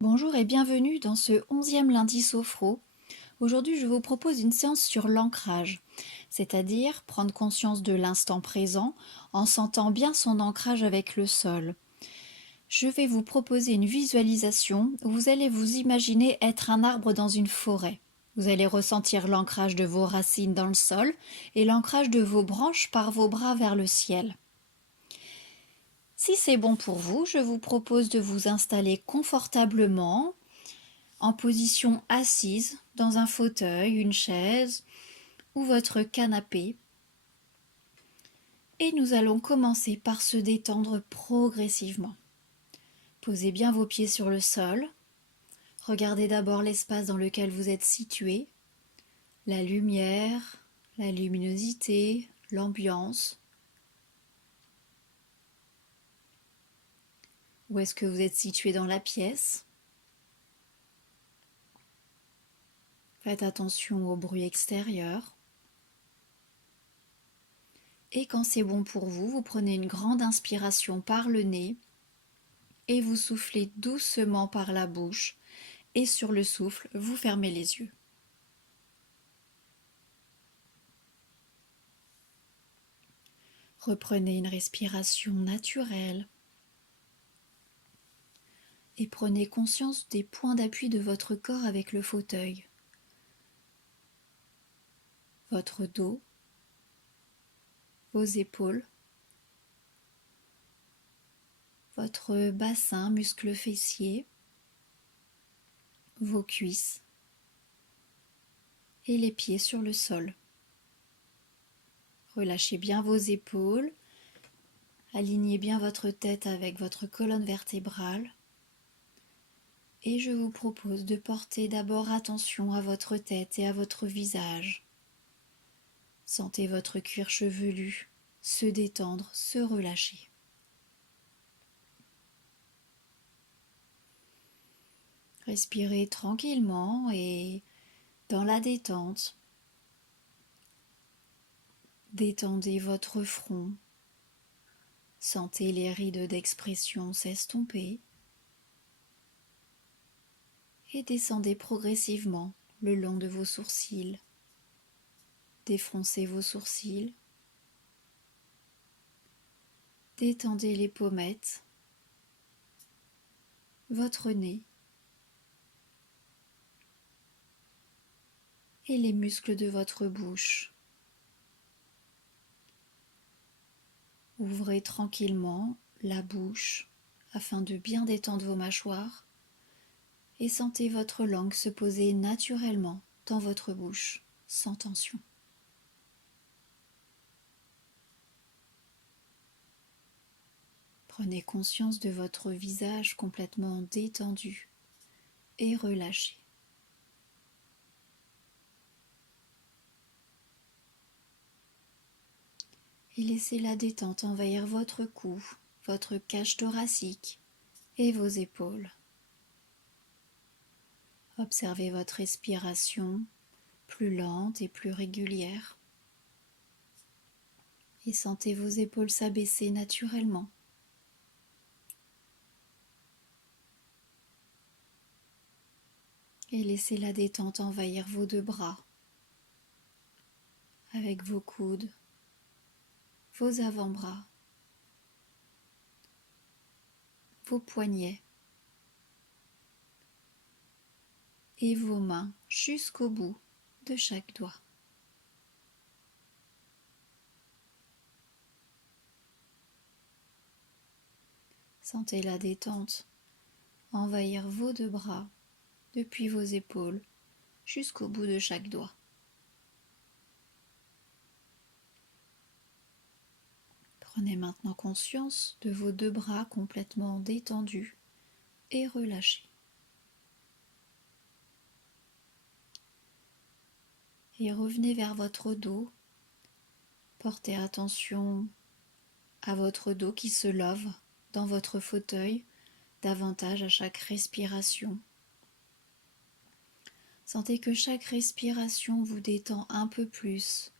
Bonjour et bienvenue dans ce 11e lundi Sophro. Aujourd'hui, je vous propose une séance sur l'ancrage, c'est-à-dire prendre conscience de l'instant présent en sentant bien son ancrage avec le sol. Je vais vous proposer une visualisation où vous allez vous imaginer être un arbre dans une forêt. Vous allez ressentir l'ancrage de vos racines dans le sol et l'ancrage de vos branches par vos bras vers le ciel. Si c'est bon pour vous, je vous propose de vous installer confortablement en position assise dans un fauteuil, une chaise ou votre canapé. Et nous allons commencer par se détendre progressivement. Posez bien vos pieds sur le sol. Regardez d'abord l'espace dans lequel vous êtes situé, la lumière, la luminosité, l'ambiance. Où est-ce que vous êtes situé dans la pièce? Faites attention au bruit extérieur. Et quand c'est bon pour vous, vous prenez une grande inspiration par le nez et vous soufflez doucement par la bouche et sur le souffle, vous fermez les yeux. Reprenez une respiration naturelle et prenez conscience des points d'appui de votre corps avec le fauteuil. Votre dos, vos épaules, votre bassin, muscles fessiers, vos cuisses et les pieds sur le sol. Relâchez bien vos épaules, alignez bien votre tête avec votre colonne vertébrale et je vous propose de porter d'abord attention à votre tête et à votre visage. Sentez votre cuir chevelu se détendre, se relâcher. Respirez tranquillement et dans la détente, détendez votre front. Sentez les rides d'expression s'estomper et descendez progressivement le long de vos sourcils. Défroncez vos sourcils. Détendez les pommettes, votre nez et les muscles de votre bouche. Ouvrez tranquillement la bouche afin de bien détendre vos mâchoires et sentez votre langue se poser naturellement dans votre bouche sans tension. Prenez conscience de votre visage complètement détendu et relâché. Et laissez la détente envahir votre cou, votre cage thoracique et vos épaules. Observez votre respiration plus lente et plus régulière. Et sentez vos épaules s'abaisser naturellement. Et laissez la détente envahir vos deux bras, avec vos coudes, vos avant-bras, vos poignets et vos mains jusqu'au bout de chaque doigt. Sentez la détente envahir vos deux bras depuis vos épaules jusqu'au bout de chaque doigt. Prenez maintenant conscience de vos deux bras complètement détendus et relâchés. Et revenez vers votre dos. Portez attention à votre dos qui se love dans votre fauteuil davantage à chaque respiration. Sentez que chaque respiration vous détend un peu plus.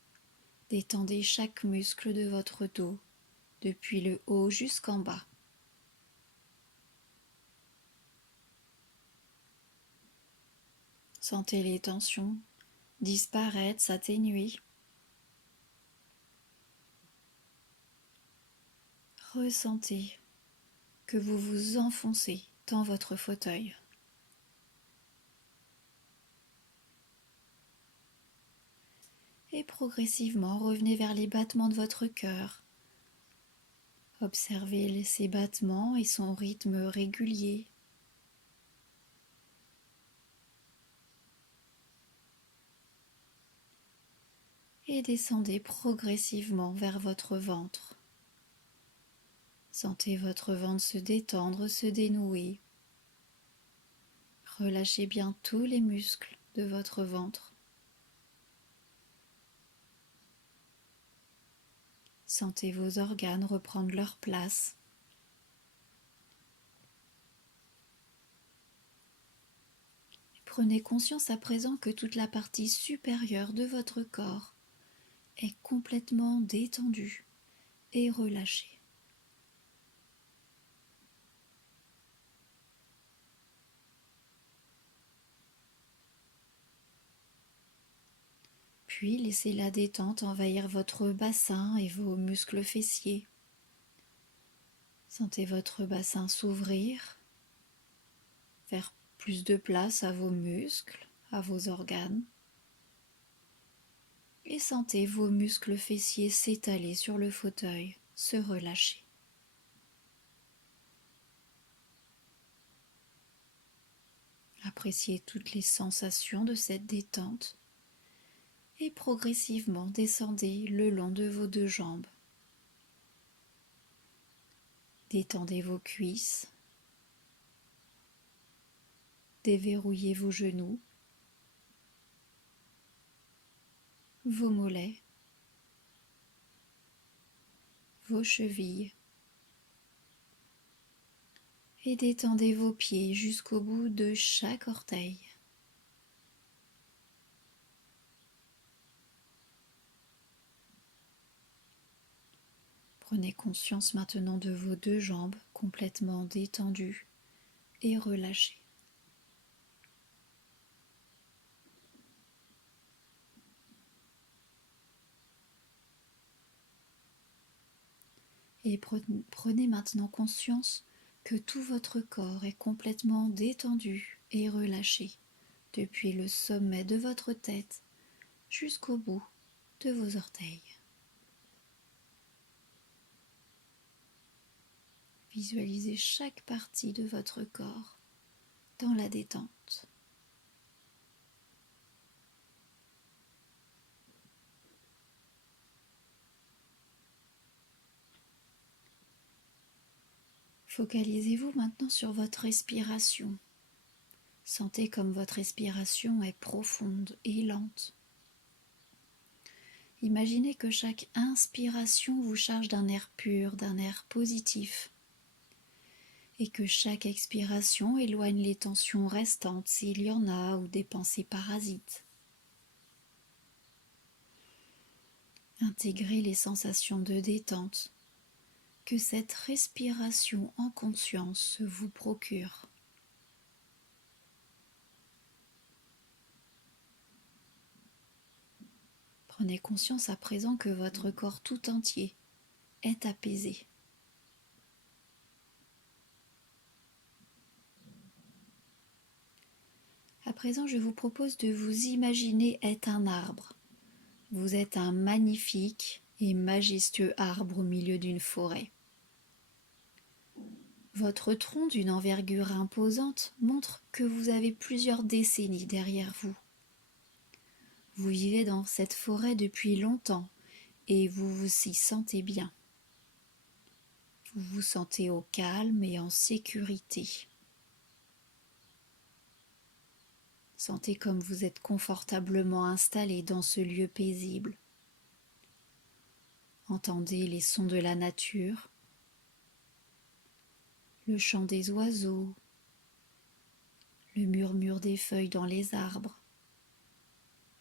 Détendez chaque muscle de votre dos, depuis le haut jusqu'en bas. Sentez les tensions disparaître, s'atténuer. Ressentez que vous vous enfoncez dans votre fauteuil. Et progressivement, revenez vers les battements de votre cœur. Observez ces battements et son rythme régulier. Et descendez progressivement vers votre ventre. Sentez votre ventre se détendre, se dénouer. Relâchez bien tous les muscles de votre ventre. Sentez vos organes reprendre leur place. Prenez conscience à présent que toute la partie supérieure de votre corps est complètement détendue et relâchée. Puis laissez la détente envahir votre bassin et vos muscles fessiers. Sentez votre bassin s'ouvrir, faire plus de place à vos muscles, à vos organes. Et sentez vos muscles fessiers s'étaler sur le fauteuil, se relâcher. Appréciez toutes les sensations de cette détente et progressivement descendez le long de vos deux jambes. Détendez vos cuisses, déverrouillez vos genoux, vos mollets, vos chevilles et détendez vos pieds jusqu'au bout de chaque orteil. Prenez conscience maintenant de vos deux jambes complètement détendues et relâchées. Et prenez maintenant conscience que tout votre corps est complètement détendu et relâché, depuis le sommet de votre tête jusqu'au bout de vos orteils. Visualisez chaque partie de votre corps dans la détente. Focalisez-vous maintenant sur votre respiration. Sentez comme votre respiration est profonde et lente. Imaginez que chaque inspiration vous charge d'un air pur, d'un air positif, et que chaque expiration éloigne les tensions restantes s'il y en a ou des pensées parasites. Intégrez les sensations de détente que cette respiration en conscience vous procure. Prenez conscience à présent que votre corps tout entier est apaisé. À présent, je vous propose de vous imaginer être un arbre. Vous êtes un magnifique et majestueux arbre au milieu d'une forêt. Votre tronc d'une envergure imposante montre que vous avez plusieurs décennies derrière vous. Vous vivez dans cette forêt depuis longtemps et vous vous y sentez bien. Vous vous sentez au calme et en sécurité. Sentez comme vous êtes confortablement installé dans ce lieu paisible. Entendez les sons de la nature, le chant des oiseaux, le murmure des feuilles dans les arbres,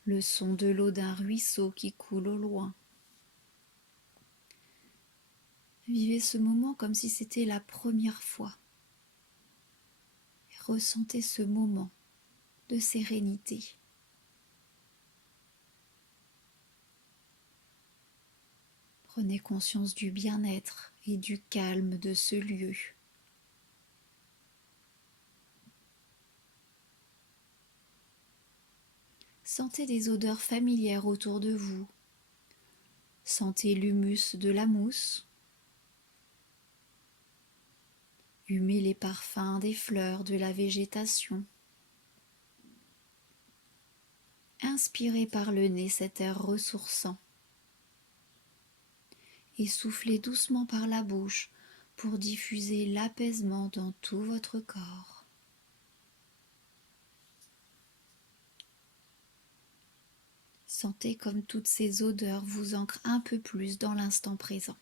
le son de l'eau d'un ruisseau qui coule au loin. Vivez ce moment comme si c'était la première fois. Et ressentez ce moment de sérénité. Prenez conscience du bien-être et du calme de ce lieu. Sentez des odeurs familières autour de vous. Sentez l'humus de la mousse. Humez les parfums des fleurs, de la végétation. Inspirez par le nez cet air ressourçant. Et soufflez doucement par la bouche pour diffuser l'apaisement dans tout votre corps. Sentez comme toutes ces odeurs vous ancrent un peu plus dans l'instant présent.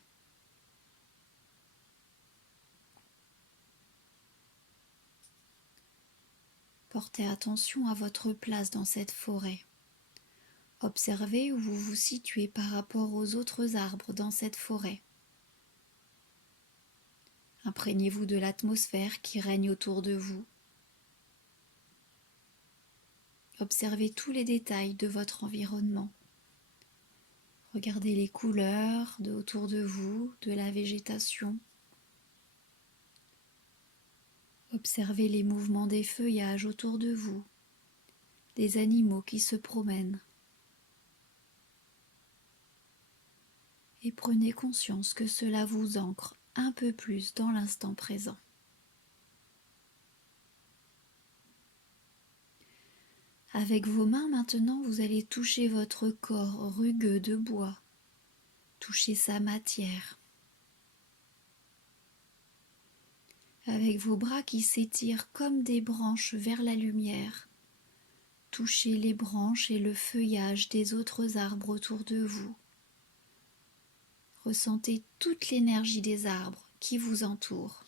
Portez attention à votre place dans cette forêt. Observez où vous vous situez par rapport aux autres arbres dans cette forêt. Imprégnez-vous de l'atmosphère qui règne autour de vous. Observez tous les détails de votre environnement. Regardez les couleurs autour de vous, de la végétation. Observez les mouvements des feuillages autour de vous, des animaux qui se promènent. Et prenez conscience que cela vous ancre un peu plus dans l'instant présent. Avec vos mains maintenant, vous allez toucher votre corps rugueux de bois, toucher sa matière. Avec vos bras qui s'étirent comme des branches vers la lumière, touchez les branches et le feuillage des autres arbres autour de vous. Ressentez toute l'énergie des arbres qui vous entourent.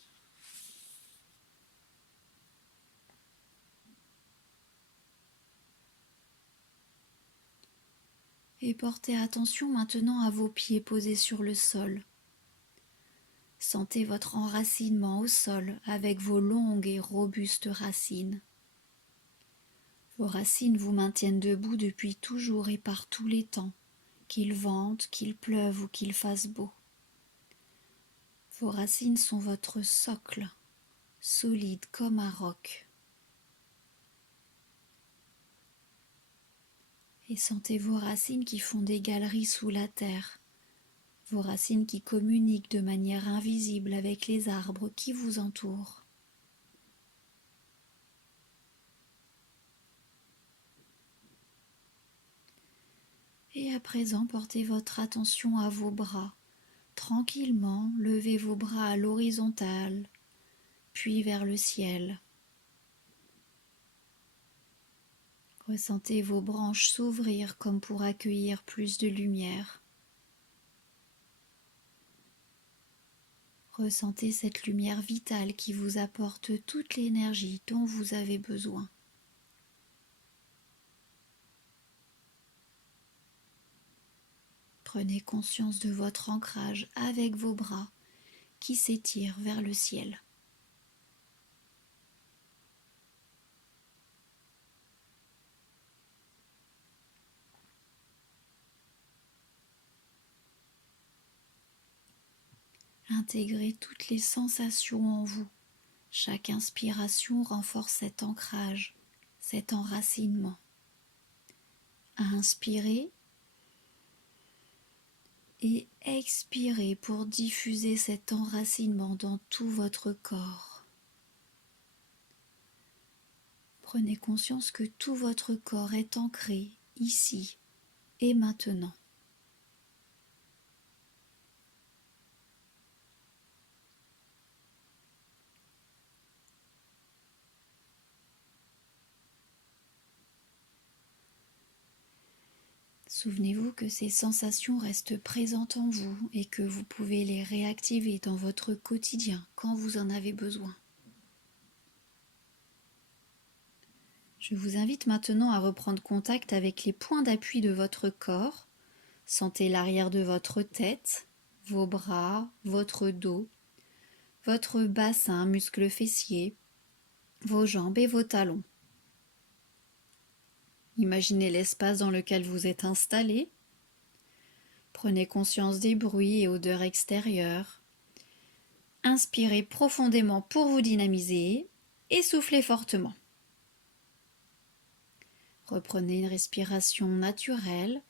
Et portez attention maintenant à vos pieds posés sur le sol. Sentez votre enracinement au sol avec vos longues et robustes racines. Vos racines vous maintiennent debout depuis toujours et par tous les temps, qu'il vente, qu'il pleuve ou qu'il fasse beau. Vos racines sont votre socle, solide comme un roc. Et sentez vos racines qui font des galeries sous la terre, vos racines qui communiquent de manière invisible avec les arbres qui vous entourent. Et à présent, portez votre attention à vos bras. Tranquillement, levez vos bras à l'horizontale, puis vers le ciel. Ressentez vos branches s'ouvrir comme pour accueillir plus de lumière. Ressentez cette lumière vitale qui vous apporte toute l'énergie dont vous avez besoin. Prenez conscience de votre ancrage avec vos bras qui s'étirent vers le ciel. Intégrez toutes les sensations en vous. Chaque inspiration renforce cet ancrage, cet enracinement. Inspirez et expirez pour diffuser cet enracinement dans tout votre corps. Prenez conscience que tout votre corps est ancré ici et maintenant. Souvenez-vous que ces sensations restent présentes en vous et que vous pouvez les réactiver dans votre quotidien quand vous en avez besoin. Je vous invite maintenant à reprendre contact avec les points d'appui de votre corps. Sentez l'arrière de votre tête, vos bras, votre dos, votre bassin, muscles fessiers, vos jambes et vos talons. Imaginez l'espace dans lequel vous êtes installé. Prenez conscience des bruits et odeurs extérieures. Inspirez profondément pour vous dynamiser et soufflez fortement. Reprenez une respiration naturelle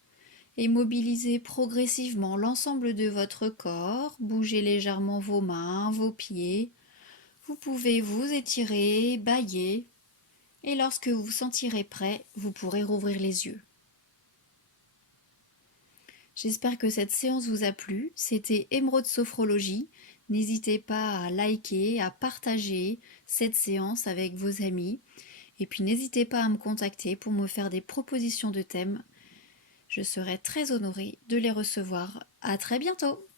et mobilisez progressivement l'ensemble de votre corps. Bougez légèrement vos mains, vos pieds. Vous pouvez vous étirer, bâiller. Et lorsque vous vous sentirez prêt, vous pourrez rouvrir les yeux. J'espère que cette séance vous a plu. C'était Émeraude Sophrologie. N'hésitez pas à liker, à partager cette séance avec vos amis. Et puis n'hésitez pas à me contacter pour me faire des propositions de thèmes. Je serai très honorée de les recevoir. À très bientôt!